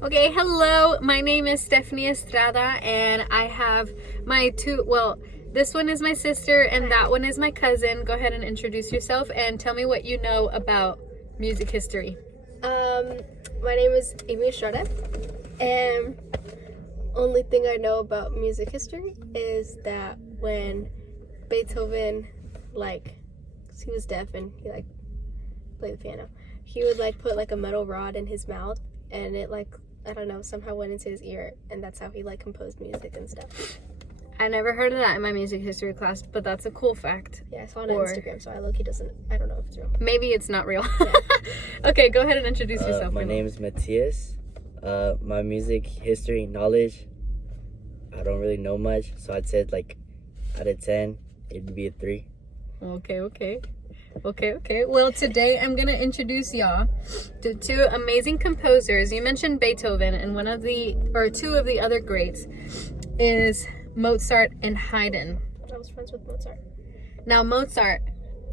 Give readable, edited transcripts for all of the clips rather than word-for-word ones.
Okay, hello. My name is Stephanie Estrada, and I have my this one is my sister, and that one is my cousin. Go ahead and introduce yourself and tell me what you know about music history. My name is Amy Estrada, and only thing I know about music history is that when Beethoven, 'cause he was deaf and he played the piano, he would put a metal rod in his mouth, and it I don't know, somehow went into his ear, and that's how he composed music and stuff. I never heard of that in my music history class, but that's a cool fact. Yeah, I saw it on Instagram, so I don't know if it's real. Maybe it's not real. Yeah. Okay, go ahead and introduce yourself. My name is Matthias. My music history knowledge, I don't really know much, so I'd say out of 10, it'd be a 3. Okay. Well, today I'm gonna introduce y'all to two amazing composers. You mentioned Beethoven, and two of the other greats is Mozart and Haydn. I was friends with Mozart. Now, Mozart,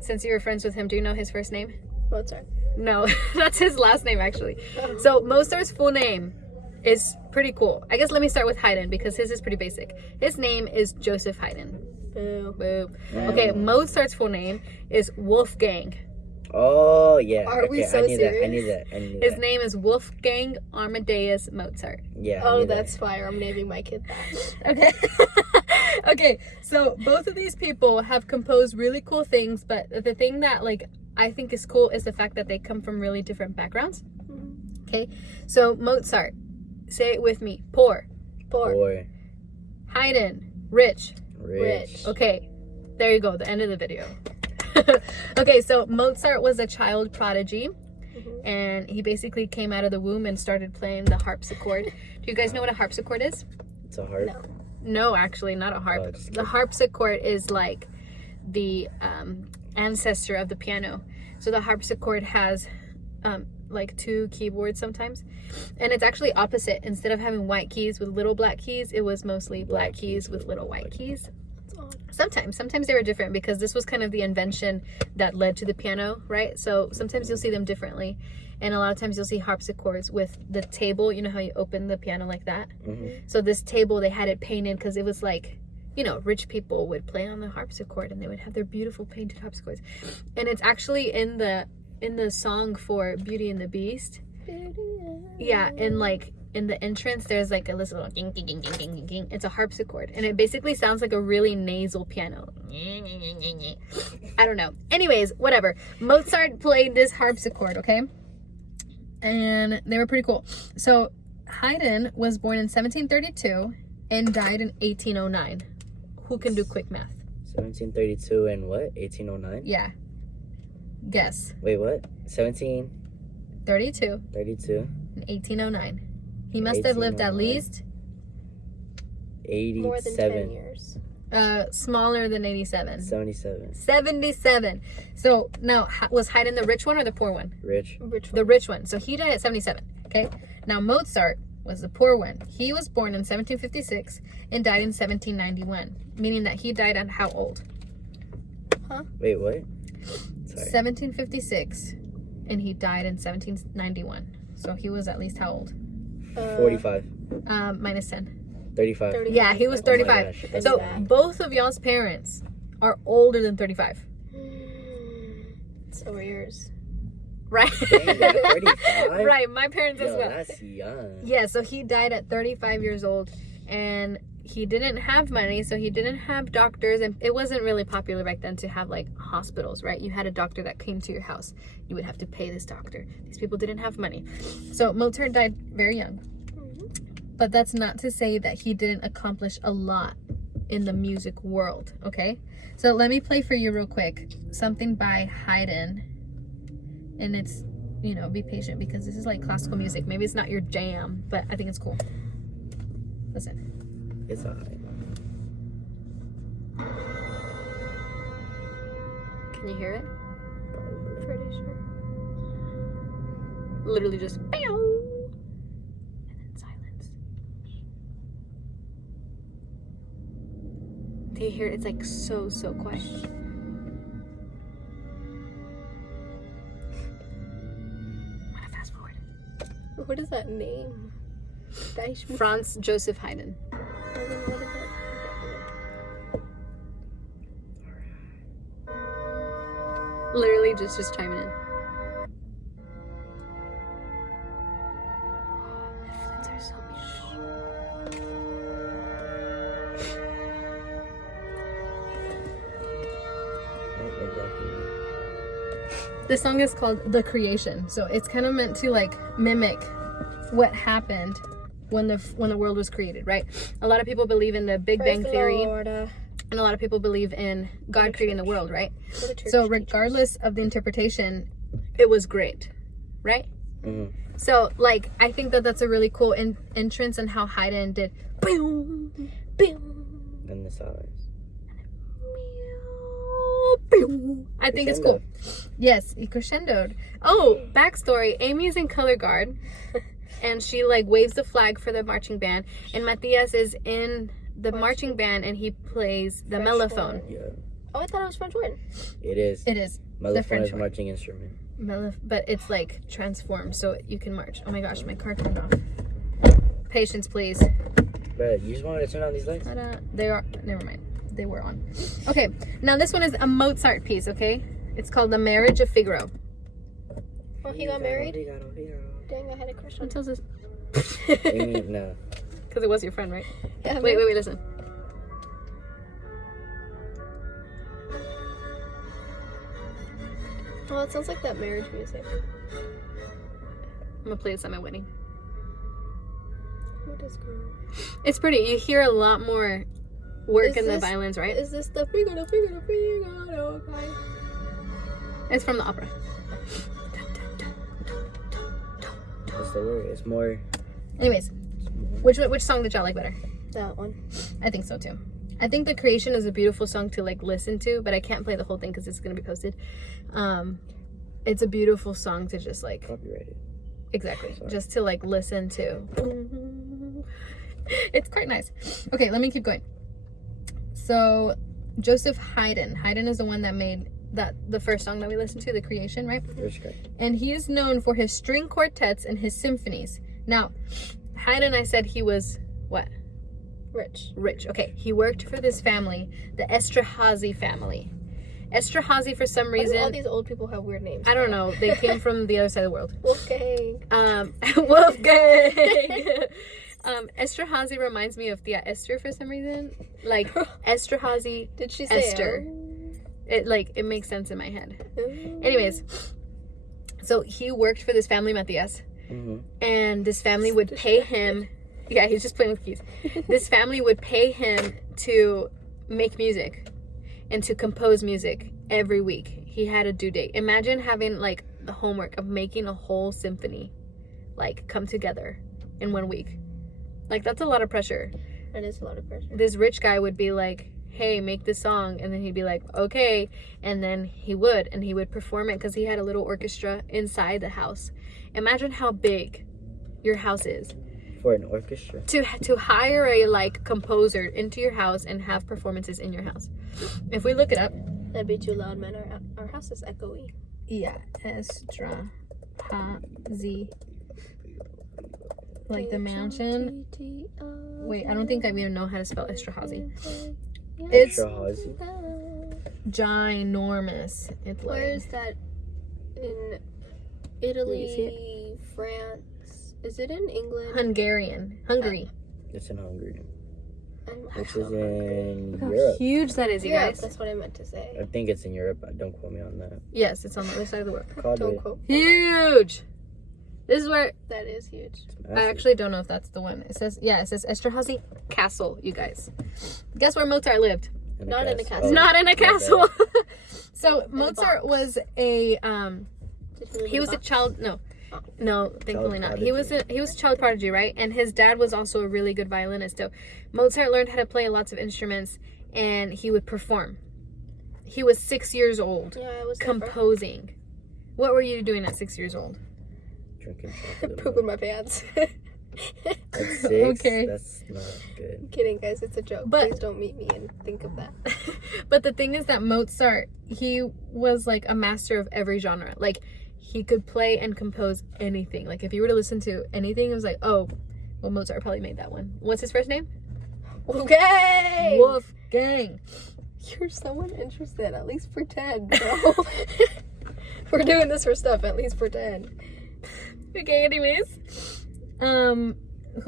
since you were friends with him, do you know his first name? Mozart. No, that's his last name, actually. So Mozart's full name is pretty cool. I guess let me start with Haydn, because his is pretty basic. His name is Joseph Haydn. Boo. Okay, Mozart's full name is Wolfgang. Oh, yeah. Are we so serious? I knew that. His name is Wolfgang Amadeus Mozart. Yeah. Oh, that's fire. I'm naming my kid that. Okay. Okay, so both of these people have composed really cool things, but the thing that I think is cool is the fact that they come from really different backgrounds. Mm-hmm. Okay, so Mozart, say it with me, poor. Haydn, rich. Okay, there you go, the end of the video. Okay, so Mozart was a child prodigy, and he basically came out of the womb and started playing the harpsichord. Do you guys know what a harpsichord is? It's a harp? No, actually, not a harp. The harpsichord is the ancestor of the piano. So the harpsichord has 2 keyboards sometimes, and it's actually opposite. Instead of having white keys with little black keys, it was mostly black keys with little white keys. Sometimes they were different, because this was kind of the invention that led to the piano, right? So sometimes you'll see them differently, and a lot of times you'll see harpsichords with the table. You know how you open the piano like that? So this table, they had it painted because it was rich people would play on the harpsichord, and they would have their beautiful painted harpsichords. And it's actually in the song for Beauty and the Beast. Yeah, in the entrance, there's a little ging, ging, ging, ging, ging, ging, ging. It's a harpsichord, and it basically sounds like a really nasal piano. I don't know. Anyways, whatever. Mozart played this harpsichord, okay? And they were pretty cool. So Haydn was born in 1732 and died in 1809. Who can do quick math? 1732 and what? 1809? Yeah. Guess. Wait, what? 32 and 1809. He must have lived at least 87. More than 10 years. Smaller than 87. 77. So now, was Haydn the rich one or the poor one? Rich. The rich one. So he died at 77. Okay. Now Mozart was the poor one. He was born in 1756 and died in 1791, meaning that he died at how old? Huh? Wait, what? Sorry. 1756, and he died in 1791. So he was at least how old? 45. Minus 10. 35. Yeah, he was 35. So both of y'all's parents are older than 35. So are yours. Right. Dang, 35? Right, my parents as well. That's young. Yeah, so he died at 35 years old, and he didn't have money, so he didn't have doctors, and it wasn't really popular back then to have hospitals, right? You had a doctor that came to your house. You would have to pay this doctor. These people didn't have money. So Mozart died very young. But that's not to say that he didn't accomplish a lot in the music world, okay? So let me play for you real quick something by Haydn, and it's, be patient, because this is classical music. Maybe it's not your jam, but I think it's cool. Listen. It's alright. Can you hear it? Pretty sure. Literally just pew, and then silence. Do you hear it? It's so quiet. I'm gonna fast forward. What is that name? Franz Joseph Haydn. Literally just chiming in. The flutes are so beautiful. This song is called The Creation, so it's kind of meant to like mimic what happened when the world was created, right? A lot of people believe in the Big Bang Theory, and a lot of people believe in God creating the world, right? So regardless of the interpretation, it was great, right? Mm-hmm. So like I think that that's a really cool entrance and how Haydn did boom, boom, And the silence. I think it's cool. Yes, he crescendoed. Oh, backstory. Amy's in color guard and she like waves the flag for the marching band, and Matthias is in the marching band and he plays the mellophone. Yeah. Oh, I thought it was French horn. It is. It is. Mellophone French is horn. marching instrument. But it's like transformed so you can march. Oh my gosh, my car turned off. Patience, please. But you just wanted to turn on these lights? They are, never mind. They were on. Okay, now this one is a Mozart piece, okay? It's called The Marriage of Figaro. Oh, he got married? Dang, I had a crush on What tells us? Amy, no. Because it was your friend, right? Yeah, Wait, listen. Oh, it sounds like that marriage music. I'm gonna play this at my wedding. What is going on? It's pretty. You hear a lot more work in the violins, right? Is this the Figaro guy? It's from the opera. That's the word. It's more. Anyways, which song did y'all like better? That one. I think so too. I think The Creation is a beautiful song to like listen to, but I can't play the whole thing because it's gonna be posted. It's a beautiful song to just like Copyrighted. exactly, Sorry. just to like listen to. It's quite nice. Okay, let me keep going. So Joseph Haydn. Haydn is the one that made the first song that we listened to, The Creation, right? Rich guy. And he is known for his string quartets and his symphonies. Now, Haydn, I said he was what? Rich. Okay, he worked for this family, the Esterhazy family. Esterhazy, for some Why do reason, all these old people have weird names? I don't know. They came from the other side of the world. Wolfgang. Wolfgang. Esterhazy reminds me of Thea Esther for some reason. Like Esterhazy. Did she say Esther. It makes sense in my head. Oh. Anyways, so he worked for this family, Matthias, Mm-hmm. and this family would pay him. Yeah, he's just playing with keys. This family would pay him to make music and to compose music every week. He had a due date. Imagine having like the homework of making a whole symphony like come together in 1 week. Like that's a lot of pressure. That is a lot of pressure. This rich guy would be like, hey, make this song, and then he'd be like, okay, and then he would perform it because he had a little orchestra inside the house. Imagine how big your house is. For an orchestra. To hire a like composer into your house and have performances in your house. If we look it up, That'd be too loud, man. Our house is echoey. yeah, Esterhazy, like the mansion. Wait, I don't think I even know how to spell Esterhazy. It's Esterhazy. ginormous. It's Where like is that? In see Italy, France. Is it in England? Hungary. It's in Hungary. I'm Which actually is in Look how Europe. huge that is, you Europe, guys. that's what I meant to say. I think it's in Europe. Don't quote me on that. Yes, it's on the other side of the world. Called Don't it. quote. Huge. This is where That is huge. I actually don't know if that's the one. It says Esterhazy Castle, you guys. Guess where Mozart lived? Not in a castle. Not in a my castle. bad. So Mozart box. was a Did he live he in was a box? child no, thankfully not. He was a child prodigy, right? And his dad was also a really good violinist. So Mozart learned how to play lots of instruments and he would perform. He was 6 years old Yeah, I was composing. What were you doing at 6 years old? Drinking chocolate. pooping my pants. At 6? Okay. That's not good. I'm kidding, guys. It's a joke. But- Please don't meet me and think of that. But the thing is that Mozart, he was like a master of every genre. Like he could play and compose anything. Like if you were to listen to anything, it was like, oh, Well, Mozart probably made that one. What's his first name? Okay. Wolfgang. You're someone interested. At least pretend, bro. We're doing this for stuff. At least pretend. Okay, anyways. Who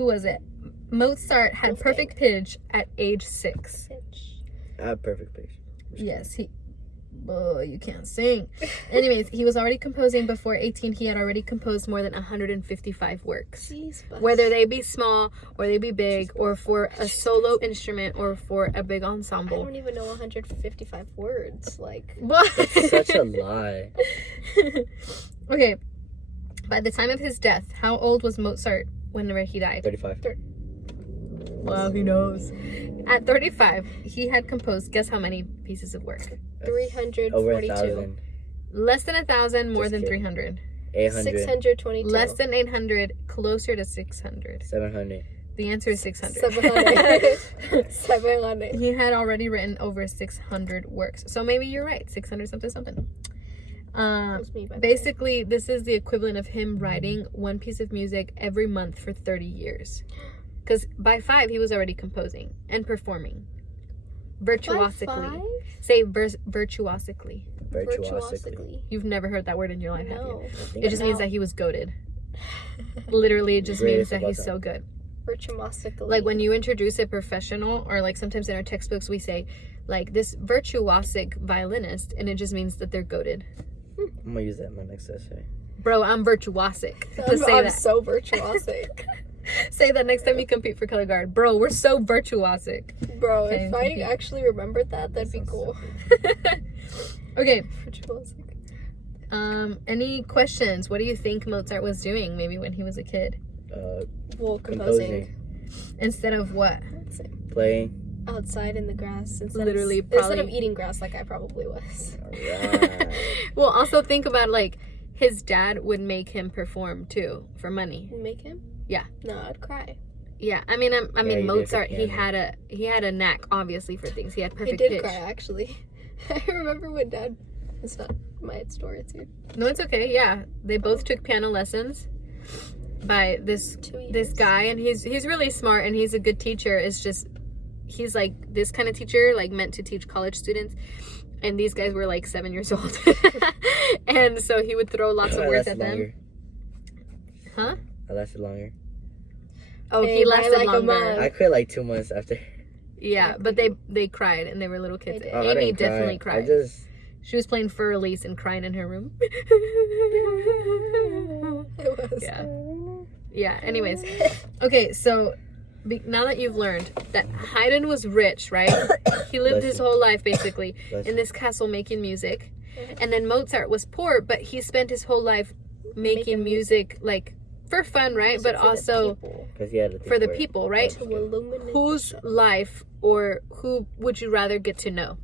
was it? Mozart had Wolfgang. perfect pitch at age 6. I have perfect pitch. Yes, oh, you can't sing. Anyways, he was already composing before 18. He had already composed more than 155 works. Jeez, Whether they be small or they be big, or for a solo instrument or for a big I ensemble. don't even know 155 words. Like, What? That's such a lie. Okay. By the time of his death, how old was Mozart whenever he died? 35. Well, he knows. At 35, he had composed, guess how many pieces of work? 342. Over 1,000. Less than 1,000, more Just than kidding. 300. 800. 622. Less than 800, closer to 600. 700. The answer is 600. 700. 700. He had already written over 600 works. So maybe you're right, 600 something. That was me, by the way. Basically, this is the equivalent of him writing one piece of music every month for 30 years. Because by 5, he was already composing and performing. Virtuosically. By 5? Say virtuosically. Virtuosically. You've never heard that word in your life, have you? No. It just means that he was goated. Literally, it just means Greatest that of all he's time. so good. Virtuosically. Like when you introduce a professional, or like sometimes in our textbooks we say, like, this virtuosic violinist, and it just means that they're goated. I'm gonna use that in my next essay. Bro, I'm virtuosic. Just say I'm that. so virtuosic. Say that next time you compete for color guard. Bro, we're so virtuosic. Bro, Okay, if I compete. actually remembered that, that'd be Sounds cool. Okay. Virtuosic. Any questions? What do you think Mozart was doing maybe when he was a kid? Well, Composing. Instead of what? Playing. Outside in the grass. Literally, Instead of probably. eating grass like I probably was. Alright. Well, also think about, like, his dad would make him perform too for money. Make him? Yeah. No, I'd cry. Yeah, I mean, he did Mozart. for He piano. had a knack, obviously, for things. He had He perfect did pitch. cry, actually. I remember when Dad... It's not my story, too. No, it's okay. Yeah, they both took piano lessons by this 2 years. this guy, and he's really smart and he's a good teacher. It's just he's like this kind of teacher, like meant to teach college students. And these guys were like 7 years old, and so he would throw lots of I words lasted at them. longer. Huh? I lasted longer. Oh, Okay, he by lasted like a longer. month. I quit like 2 months after. Yeah, but they cried and they were little kids. They did. Oh, I Amy didn't cry. definitely cried. I just. She was playing Fur Elise and crying in her room. It was. Yeah. Yeah, anyways. Okay, so now that you've learned that Haydn was rich, right? He lived Bless his you. whole life basically Bless in you. this castle making music. And then Mozart was poor, but he spent his whole life making music like for fun, right? But For the also people. Because he had to think for the for it. people, right? To illuminate. Whose life or who would you rather get to know?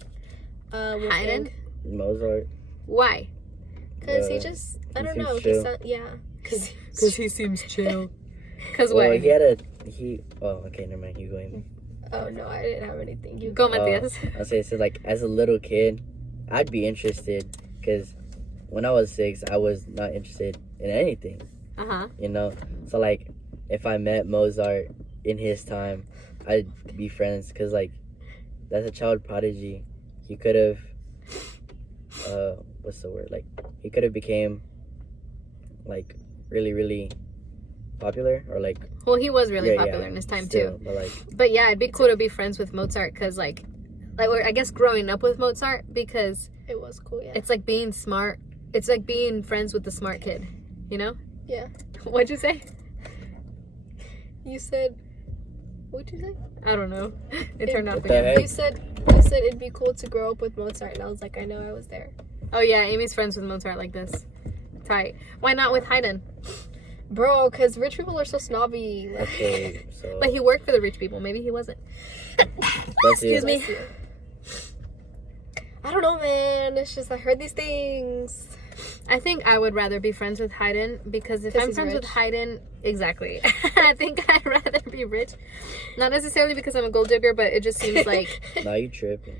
Haydn? Mozart. Why? Because he Uh, just, I he don't seems know. chill. Yeah. Because he seems chill. Because Well, why? Oh, okay, never mind. You going? Oh, no, I didn't have anything. You Go, Matias. I'll say so. Like as a little kid, I'd be interested because when I was 6, I was not interested in anything. Uh-huh. You know, so like if I met Mozart in his time, I'd be friends because like that's a child prodigy. He could have, what's the word? Like he could have became like really popular or like Well, he was really yeah, popular yeah, in his time still, too. But like But yeah, it'd be cool to be friends with Mozart because like I guess growing up with Mozart, because It was cool, yeah. it's like being smart. It's like being friends with the smart kid, you know? Yeah. What'd you say? You said, what'd you say? I don't know. It turned out What the bad. heck? You said it'd be cool to grow up with Mozart, and I was like, I know, I was there. Oh yeah, Amy's friends with Mozart like this. Tight. Why not with Haydn? Bro, because rich people are so snobby. Like, okay, so But he worked for the rich people. Maybe he wasn't. that's it. Excuse me. I don't know, man. It's just I heard these things. I think I would rather be friends with Haydn because if 'Cause I'm he's friends with rich. Haydn, exactly. I think I'd rather be rich. Not necessarily because I'm a gold digger, but it just seems like Now you tripping.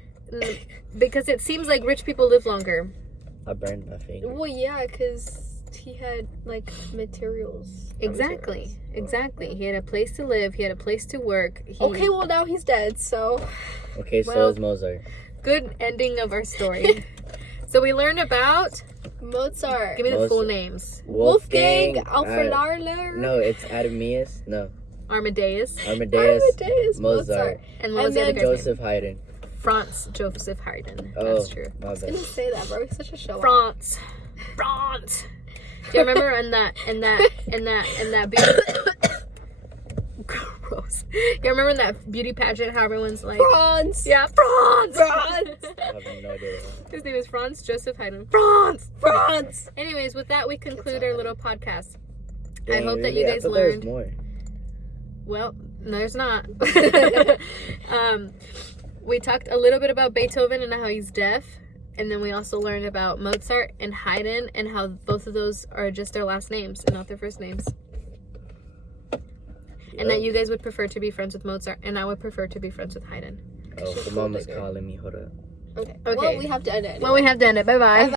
because it seems like rich people live longer. I burned my finger. Well, yeah, because he had like materials. Exactly. He had a place to live. He had a place to work. Okay, well now he's dead, so. Okay, so Well, is Mozart. Good ending of our story. So we learned about. Mozart. Give me the Mozart. full names. Wolfgang Wolfgang. No, it's Adamius. No, Amadeus. Amadeus. Mozart. And what was the And other then guy's name? Joseph Haydn. Franz Joseph Haydn. Oh, That's true. my I was bad. gonna say that, bro. He's such a show. France. Do you remember in that beauty gross. You remember in that beauty pageant how everyone's like Franz. yeah, France. Franz. I have no idea. His name is Franz Joseph Haydn. Franz. Anyways, with that we conclude our little podcast. I Dang, hope that really? you I guys thought there was learned. more. Well, no, there's not. We talked a little bit about Beethoven and how he's deaf. And then we also learned about Mozart and Haydn and how both of those are just their last names and not their first names. And that you guys would prefer to be friends with Mozart and I would prefer to be friends with Haydn. Oh, the mom was calling me. Hold up. Okay. Okay. Well, we have to end it. Anyway. Well, we have to end it. Bye-bye.